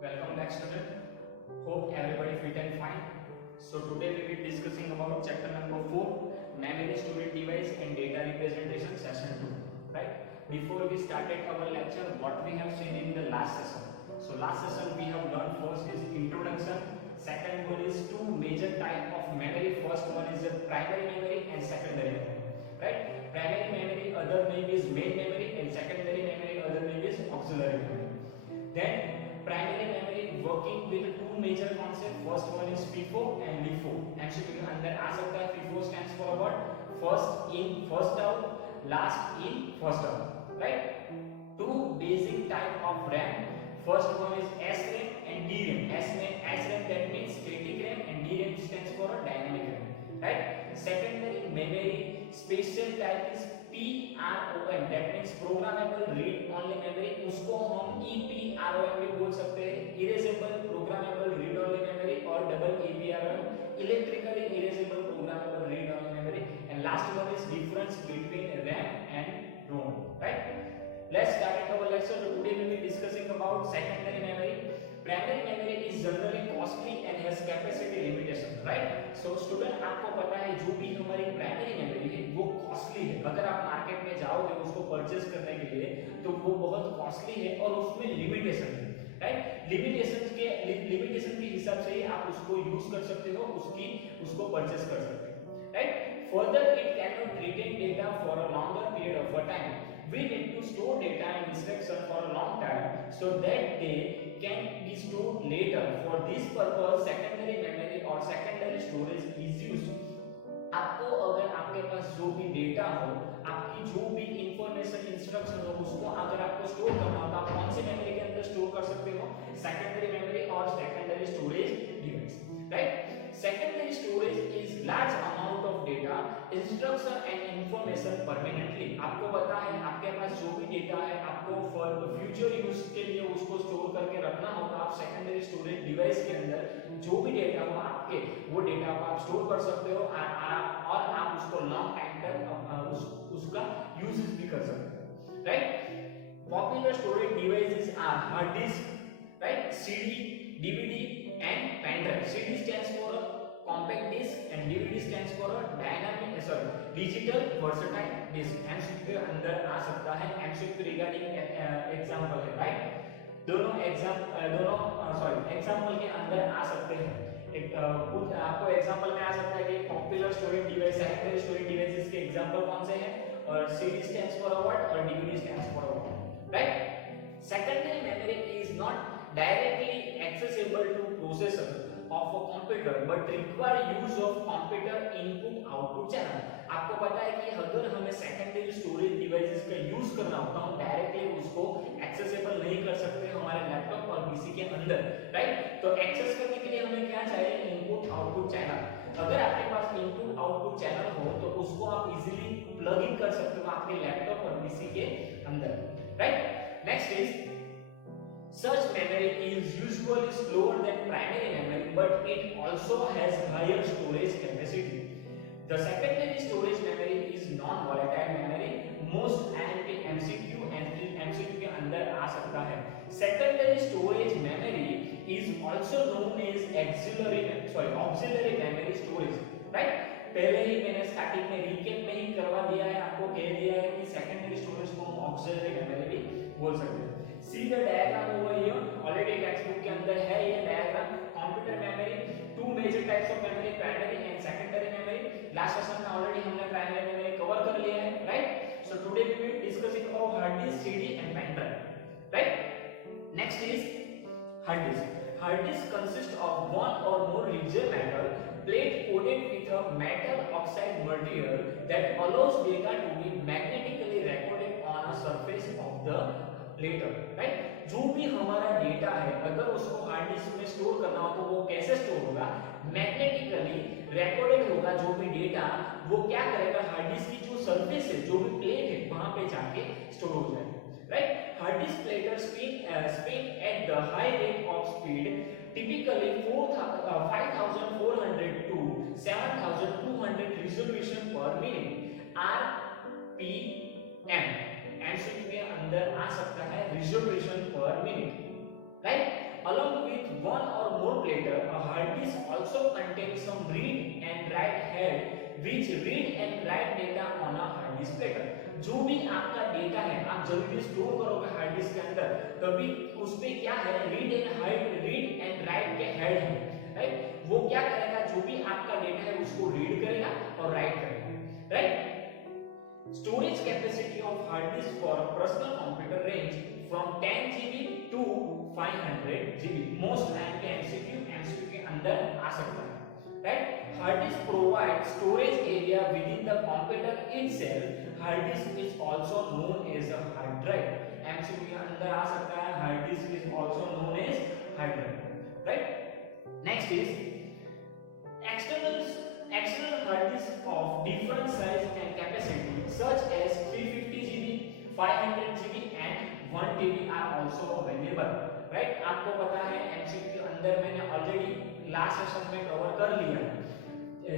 Welcome back, student. Hope everybody fit and fine. So today we will be discussing about chapter number 4, memory storage device and data representation, session 2. Right? Before we started our lecture, what we have seen in the last session. So last session we have learned first is introduction. Second one is two major type of memory. First one is the primary memory and secondary memory. Right? Primary memory, other name is main memory, and secondary memory, other name is auxiliary memory. Then primary memory working with two major concepts. First one is FIFO and LIFO. MCQ के अंदर आ सकता है. FIFO stands for what? First in, first out, last in, first out. Right? Two basic type of RAM. First one is SRAM and DRAM. SRAM that means static RAM, and DRAM stands for dynamic RAM. Right? Secondary memory special type is PROM, that means programmable read only memory. उसको हम EPROM भी बोल सकते हैं, erasable programmable read only memory, और double EPROM, electrically erasable programmable read only memory. And last one is difference between RAM and ROM. Right? Let's start our lecture. Today we will be discussing about secondary memory. Primary memory is generally costly and has capacity limitation. Right? So student, आपको पता है जो भी हमारी primary memory है वो costly है. अगर आप मार्केट में जाओगे उसको परचेज करने के लिए तो वो बहुत कॉस्टली है और उसमें लिमिटेशन है. राइट? लिमिटेशन के हिसाब से ही आप उसको यूज कर सकते हो, उसको परचेज कर सकते हो. Right? Further, it cannot retain data for a longer period of a time. We need to store data and instruction for a long time so that they can be stored later. For this purpose, secondary memory or secondary storage is used. आपको अगर आपके पास जो भी data हो, आपकी जो भी information instruction हो, उसको अगर आपको स्टोर करना हो तो आप कौन सी मेमोरी के अंदर स्टोर कर सकते हो? सेकेंडरी मेमोरी और secondary storage device. Right? Secondary storage is large amount of data, instruction and information permanently. आपको पता है आपके पास जो भी डेटा है आपको फॉर फ्यूचर यूज के लिए उसको स्टोर करके रखना होगा. आप सेकेंडरी स्टोरेज डिवाइस के अंदर जो भी डेटा हो आपके, वो डेटा को आप स्टोर कर सकते हो और आप उसको लॉन्ग टाइम तक उसका यूज भी कर सकते हो. Right? Popular storage devices are hard disk, right, CD, DVD and pen drive. CD stands for a compact disc and DVD stands for a digital versatile disc. MCQ के अंदर आ सकता है. MCQ रिगार्डिंग एग्जांपल है. Right? Example के अंदर आ सकते हैं. आपको एग्जांपल में आ सकता है कि popular storage device, secondary storage devices के एग्जांपल कौन से हैं, और CD stands for a what और DVD stands for a what. Right? Secondary memory is not directly accessible to processor of a computer but require use of computer input output channel. आपको पता है कि अगर हमें सेकेंडरी स्टोरेज डिवाइसेस का use करना हो तो हम डायरेक्टली उसको एक्सेसिबल नहीं कर सकते हमारे लैपटॉप और पीसी के अंदर. राइट? तो एक्सेस करने के लिए हमें क्या चाहिए? Input output channel. अगर आपके पास इनपुट आउटपुट चैनल हो तो उसको आप इजीली प्लग इन कर सकते हो आपके लैपटॉप और पीसी के अंदर. Right? Next is such memory is usually slower than primary memory, but it also has higher storage capacity. The secondary storage memory is non-volatile memory. Most MCQ के अंदर आ सकता है. Secondary storage memory is also known as auxiliary memory storage. Right? पहले ही मैंने starting में recap में ही करवा दिया है, आपको कह दिया है कि सेकेंडरी स्टोरेज को हम ऑक्सिलरी मेमोरी भी बोल सकते हैं. See the diagram over here. Already text book के अंदर है ये diagram. Computer memory, two major types of memory, primary and secondary memory. Last session में ऑलरेडी हमने प्राइमरी मेमोरी कवर कर लिया है. Right? So today we will discussing about hard disk, CD and pen drive. Right? Next is hard disk. Hard disk consists of one or more regional metal plate coated with a metal oxide material that allows data to be magnetically recorded on a surface of the plate. Right? जो भी हमारा data है अगर उसको hard disk में store करना हो तो वो कैसे स्टोर होगा? मैग्नेटिकली रिकॉर्डेड होगा. जो भी डेटा वो क्या करेगा? हार्ड डिस्क की जो सरफेस है, जो भी प्लेट है, वहां पे जाके स्टोर हो जाएगा. Right? Hard disk plates spin at the high rate of speed, typically 5400 to 7200 revolution per minute RPM. MCQ के अंदर आ सकता है revolution per minute. Right? along with one or more platter, a hard disk also contains some read and write head which read and write data on a hard disk platter. जो भी आपका data है आप जब भी store करोगे hard disk के अंदर तभी उस पे क्या है रीड एंड राइट के हेड है, राइट। वो क्या करेगा जो भी आपका डेटा है उसको रीड करेगा और राइट करेगा, right. Storage capacity of hard disk for personal computer range from 10 GB to 500 GB। Most time पे एमसीक्यू के अंदर आ सकता है, right? Hard disk provides storage area within the computer itself. Hard disk is also known as a hard drive. MCQ के अंदर आ सकता है hard disk is also known as hard drive, right? Next is external hard disk of different size and capacity such as 350 GB, 500 GB and 1 TB are also available, right? आपको पता है MCQ के अंदर मैंने ऑलरेडी लास्ट सेशन में cover कर लिया है।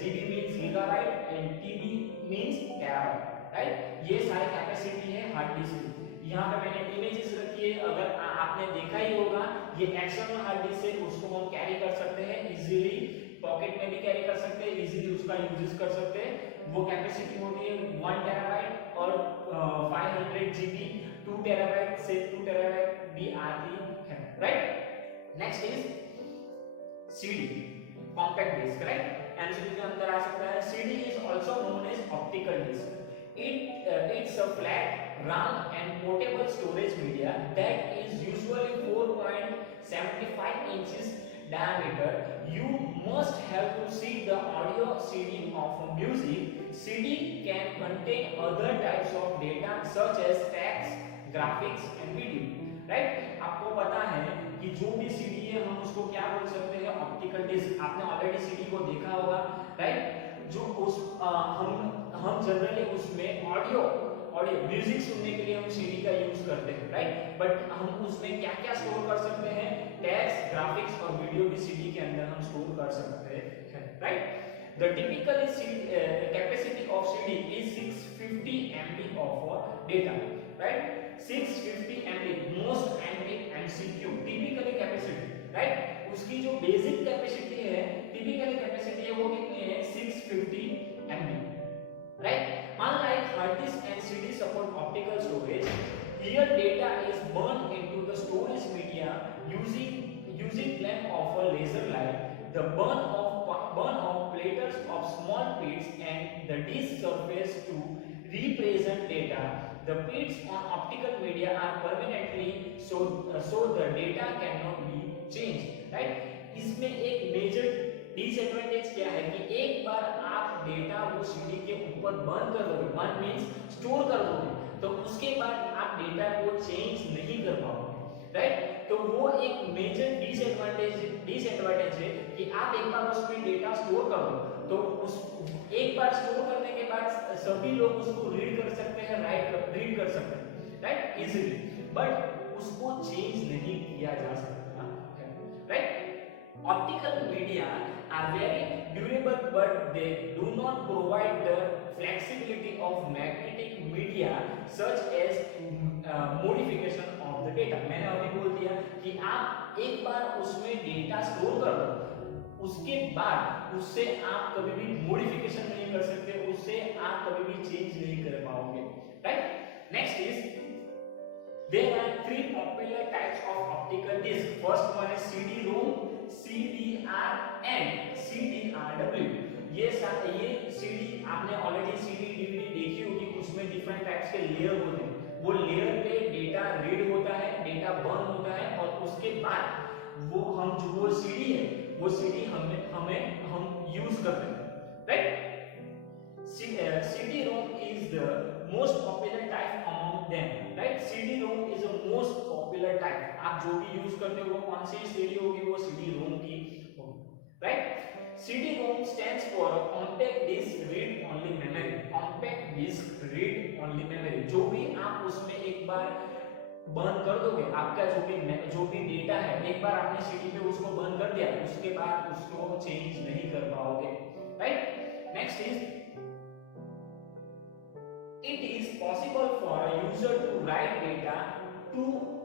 GB means gigabyte and TB means terabyte, right. ये सारी कैपेसिटी है हार्ड डिस्क की। यहाँ पे मैंने इमेजेस रखी है, अगर आपने देखा ही होगा ये एक्सटर्नल हार्ड डिस्क है, उसको हम कैरी कर सकते हैं इजीली, पॉकेट में भी कैरी कर सकते हैं, इजीली उसका यूजेस कर सकते हैं। वो कैपेसिटी होती है 1 टेराबाइट और 500 GB 2 टेराबाइट से 2 टेराबाइट भी आती है, right. Next is CD compact disk, right. MCQ के अंदर आ सकता है। CD is also known as optical disk. It's a flat, round and portable storage media that is usually 4.75 inches diameter. You must have to see the audio CD of music. CD can contain other types of data such as text, graphics and video, right? आपको पता है कि जो भी CD है हम उसको क्या बोल सकते हैं, ऑप्टिकल डिस्क। आपने ऑलरेडी CD को देखा होगा, राइट। जो उस हम जनरली उसमें ऑडियो म्यूजिक सुनने के लिए हम CD का यूज करते हैं, राइट। बट हम उसमें क्या क्या स्टोर कर सकते हैं, टेक्स्ट, ग्राफिक्स और वीडियो भी CD के अंदर हम स्टोर कर सकते हैं, right. The typical capacity of CD is 650 MB of data, right? 650 MB most MCQ typically capacity, right? उसकी जो बेसिक कैपेसिटी है, टिपिकली कैपेसिटी है वो कितनी है 650 MB, right? Unlike hard disk and CD support optical storage, here data is burned into the storage media using flame of a laser light. The burn of platters of small pits and the disk surface to represent data. The pits on optical media are permanently so the data cannot be changed, right? इसमें एक major disadvantage क्या है कि एक बार आप data वो CD के ऊपर बर्न कर दोगे, बर्न मींस स्टोर कर दोगे, तो उसके बाद आप डेटा को चेंज नहीं कर पाओगे, राइट। तो वो एक मेजर डिसएडवांटेज है कि आप एक बार उसमें डेटा स्टोर कर दो तो उस एक बार स्टोर करने के बाद सभी लोग उसको रीड कर सकते हैं, रीड कर सकते हैं, राइट, इजीली, बट उसको चेंज नहीं किया जा सकता है, right. Optical media are very durable but they do not provide the flexibility of magnetic media such as modification of the data। मैंने अभी बोल दिया कि आप एक बार उसमें डेटा स्टोर कर दो, उसके बाद उससे आप कभी भी मॉडिफिकेशन नहीं कर सकते, उससे आप कभी भी चेंज नहीं कर पाओगे, right. Next is there are three popular types of optical disc. First one is CD-ROM, CDR and CDRW। ये CD आपने ऑलरेडी CD DVD देखी होगी, उसमें डिफरेंट टाइप्स के लेयर होते हैं, वो लेयर पे डेटा रीड होता है, डेटा बर्न होता है और उसके बाद वो हम जो वो CD है वो CD हम यूज करते हैं, right. CD-ROM is the most popular type among them, right? CD-ROM is the most popular type। आप जो भी यूज करते हो वो कौन सी CD होगी, वो CD-ROM की होगी, right? CD-ROM stands for compact disk read only memory। compact disk read only memory, जो भी आप उसमें एक बार बर्न कर दोगे, आपका जो भी डेटा है एक बार आपने CD पे उसको बर्न कर दिया, उसके बाद उसको चेंज नहीं कर पाओगे, right. Next is it is possible for a user to write data to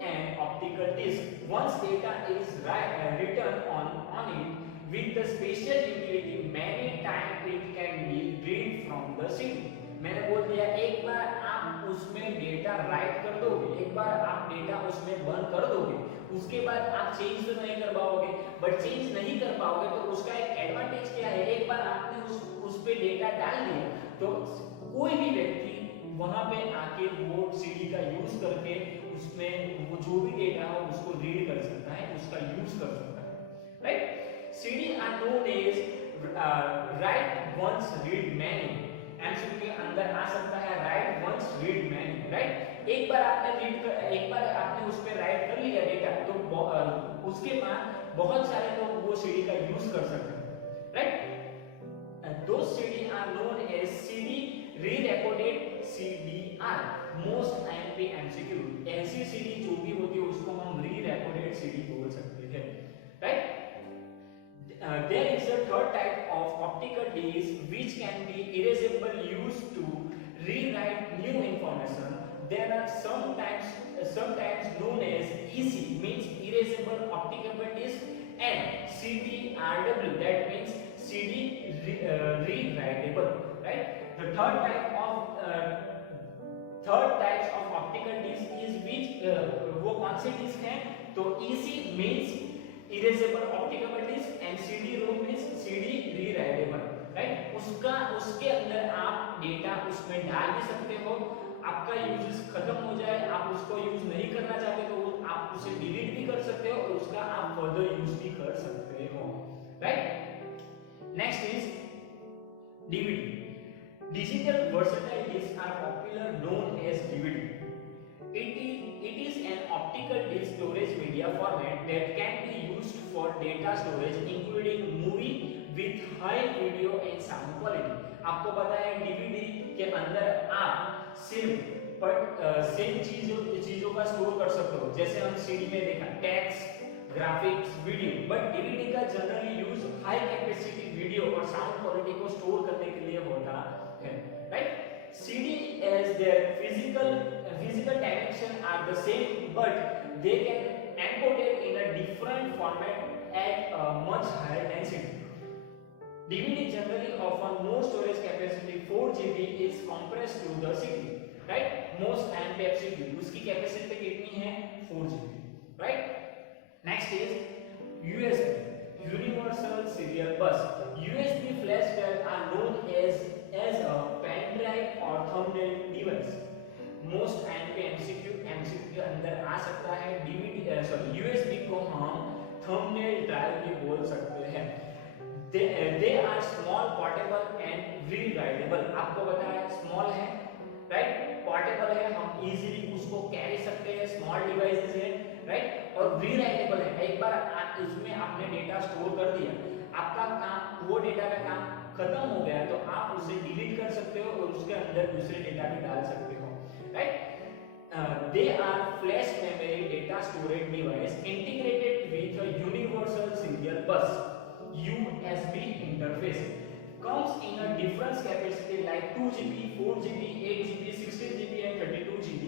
an optical disc. Once data is written on it with the special utility, many times it can be read from the CD. मैंने बोल दिया एक बार आप उसमें data right कर दोगे, एक बार आप डेटा उसमें बर्न कर दोगे, उसके बाद आप चेंज तो नहीं कर पाओगे, बट चेंज नहीं कर पाओगे तो उसका एक एडवांटेज क्या है, एक बार आपने उस पे डेटा डाल दिया तो कोई भी व्यक्ति वहां पे आके वो सीडी का यूज करके उसमें वो जो भी डेटा हो उसको रीड कर सकता है, उसका यूज कर सकता है, right. CD are known as write once read many. MCQ के अंदर आ सकता है write once read many, right. एक बार आपने उस पे राइट कर लिया डेटा तो उसके बाद बहुत सारे लोग वो सीडी का यूज कर सकते हैं, राइट। दो CD are known as CD rerecorded CDR most MP MCQ. ऐसी सीडी जो भी होती है उसको हम री-रिकॉर्डेड सीडी बोल सकते हैं, right. There is a third type of optical disc which can be erasable, used to rewrite new information. There are sometimes known as EC, means erasable optical disc, and CDRW, that means CD rewritable, right? The third types of optical disc is which वो कौन से disc हैं, तो EC means erasable optical disk and CD ROM means CD rewritable, right. उसके अंदर आप data उसमें डाल भी सकते हो, आपका यूजेस खत्म हो जाए, आप उसको यूज नहीं करना चाहते तो आप उसे डिलीट भी कर सकते हो और उसका आप फर्दर यूज भी कर सकते हो, right. Next is DVD. Digital versatile disk are popular known as DVD. It is an optical disc storage media format that can be used for data storage including movie with high video and sound quality. आपको पता है DVD के अंदर आप सिर्फ same चीजों का store कर सकते हो, जैसे हम सीडी में देखा text, graphics, video, but DVD का generally use high capacity video और साउंड क्वालिटी को स्टोर करने के लिए होता है, right. CD as their physical dimension are the same, but they can encoded in a different format at a much higher density. DVD generally offer more storage capacity. 4 GB is compressed to the CD, right? Most MPFC उसकी capacity कितनी है, 4 GB, right? Next is USB, Universal Serial Bus. USB flash drive are known as a pen drive or thumbnail device. Most MCQ के अंदर आ सकता है DVD USB को हम थंबनेल ड्राइव भी बोल सकते हैं। They are small, portable and rewritable. आपको पता है स्मॉल है, राइट, पोर्टेबल है, हम इजीली उसको कैरी सकते हैं, स्मॉल डिवाइसेस है, राइट, और रीराइटेबल है। एक बार इसमें आपने डेटा स्टोर कर दिया, आपका काम, वो डेटा का काम खत्म हो गया तो आप उसे डिलीट कर सकते हो और उसके अंदर दूसरे डेटा भी डाल सकते हो, right. They are flash memory data storage device integrated with a universal serial bus USB interface. Comes in a different capacity like 2 GB, 4 GB, 8 GB, 16 GB and 32 GB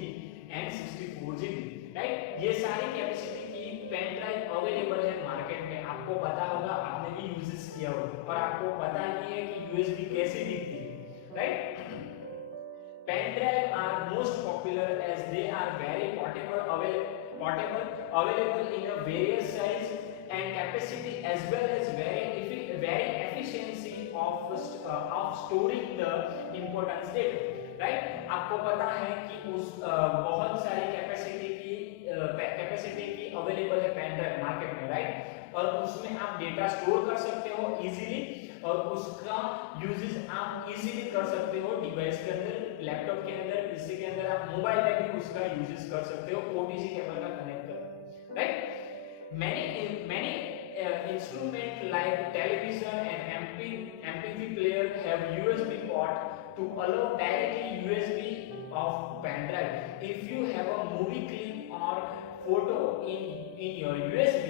and 64 GB, right. ये सारी capacity की pen drive available है market में, आपको पता होगा, आपने भी यूजेस किया होगा और आपको पता ही है कि USB कैसे दिखती है, right. Pen drive are most popular as they are very portable, available in a various size and capacity as well as very efficiency of storing the important data, right? आपको पता है कि उस बहुत सारी कैपेसिटी की अवेलेबल है pen drive market में, राइट, और उसमें आप डेटा स्टोर कर सकते हो इजीली और उसका यूजेस आप इजीली कर सकते हो डिवाइस के अंदर, लैपटॉप के अंदर, पीसी के अंदर, आप मोबाइल में भी उसका यूजेस कर सकते हो OTG केबल का कनेक्ट कर, right. many instrument like television and MPV player have USB port to allow directly USB of pen drive. If you have a movie clip or photo in your USB,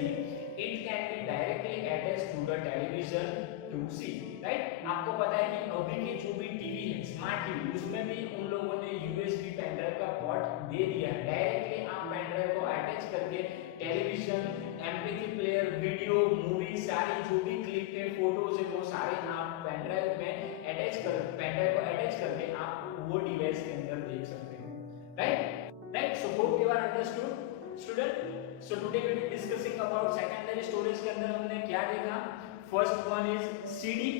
it can be directly attached to the television to see, right. आपको पता है कि अभी के जो भी TV है, smart TV, उसमें भी उन लोगों ने यूएसबी पेन ड्राइव का पोर्ट दे दिया है। डायरेक्टली आप पेन ड्राइव को अटैच करके television, MP3 player, video, movie, सारी जो भी क्लिप है, फोटोज है, वो सारे आप पेन ड्राइव में अटैच कर, पेन ड्राइव को अटैच करके आप वो डिवाइस के अंदर देख सकते हो, right. So hope you are understood student. So today we will discussing about secondary storage के अंदर हमने क्या देखा। First one is CD,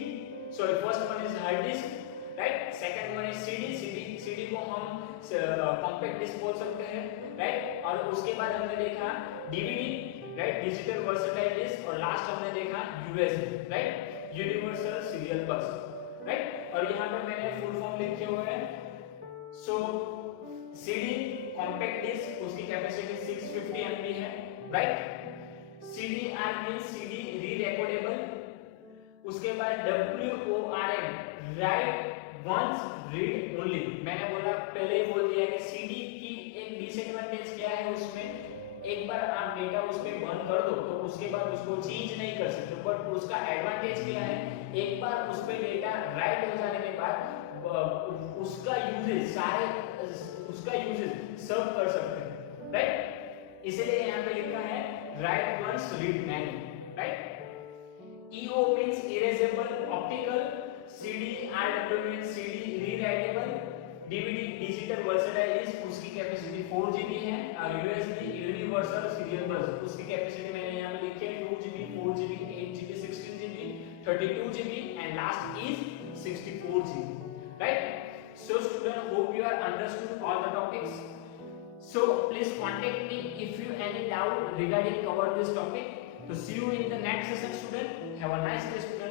sorry first one is hard disk, right. Second one is CD को हम कॉम्पैक्ट डिस्क बोल सकते हैं, राइट। और उसके बाद हमने देखा DVD, right, digital versatile disk, और लास्ट हमने देखा USB, right, universal serial bus, right. और यहाँ पर मैंने फुल फॉर्म लिखे हुए हैं। सो सीडी कॉम्पैक्ट डिस्क, उसकी कैपेसिटी 650 MB है, right. CDR means CD re recordable. उसके बाद WORM, write once read only. मैंने बोला पहले ही बोल दिया कि सीडी की एक डिसएडवांटेज क्या है, उसमें एक बार आप डेटा उस पे बंद कर दो तो उसके बाद उसको चेंज नहीं कर सकते, बट उसका एडवांटेज क्या है, एक बार उस पे डेटा राइट हो जाने के बाद उसका यूजेज सारे उसका यूजेज सब कर सकते हैं, राइट। इसलिए यहाँ पे लिखा है write once read many, right. EO means erasable optical, CDRW means CD rewritable, DVD digital versatile disk, उसकी कैपेसिटी 4GB है, और USB यूनिवर्सल सीरियल बस, उसकी कैपेसिटी मैंने यहाँ पे लिखी है 2GB, 4GB, 8GB, 16GB, 32GB and last is 64GB, right? So student, hope you are understood all the topics. So please contact me if you any doubt regarding cover this topic. So see you in the next session student. Have a nice day student.